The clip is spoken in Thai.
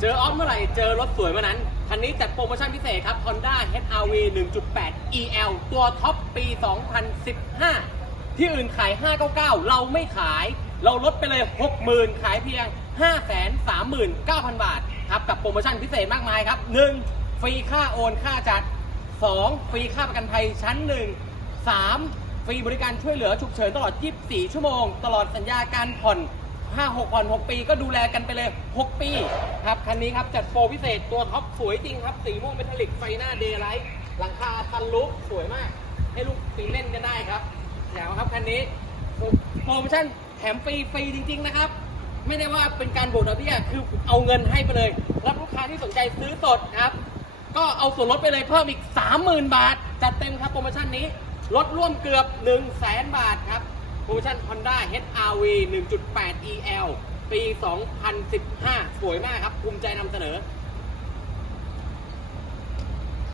เจอออฟเมื่อไหร่ เจอรถสวยเมื่อนั้น คันนี้จัดโปรโมชั่นพิเศษครับ Honda HR-V 1.8 EL ตัวท็อปปี 2015 ที่อื่นขาย 599 เราไม่ขาย เราลดไปเลย 60,000 ขายเพียง 539,000 บาท ครับ กับโปรโมชั่นพิเศษมากมายครับ 1. ฟรีค่าโอนค่าจัด 2. ฟรีค่าประกันภัยชั้น 1 3. ฟรีบริการช่วยเหลือฉุกเฉินตลอด 24 ชั่วโมง ตลอดสัญญาการผ่อน 5 6ผ่อน6ปีก็ดูแลกันไปเลย6ปีครับคันนี้ครับจัดโปรพิเศษตัวท็อปสวยจริงครับ สีม่วงเมทัลลิกไฟหน้าเดย์ไลท์หลังคาทันลุกสวยมาก ให้ลูกปีเล่นกันได้ครับแถวครับคันนี้โปรโมชั่นแถมฟรีฟรีจริง ๆ นะครับ ไม่ได้ว่าเป็นการโบวกดอกเบี้ยคือเอาเงินให้ไปเลยรับลูกค้าที่สนใจซื้อสดครับ ก็เอาส่วนลดไปเลยเพิ่มอีก 30,000 บาท จัดเต็มครับโปรโมชั่นนี้ลดร่วมเกือบ 1 0 0 0 0แบาทครับ โปรโมชั่น Honda HR-V 1.8 EL ปี 2015 สวยมากครับ ภูมิใจนำเสนอ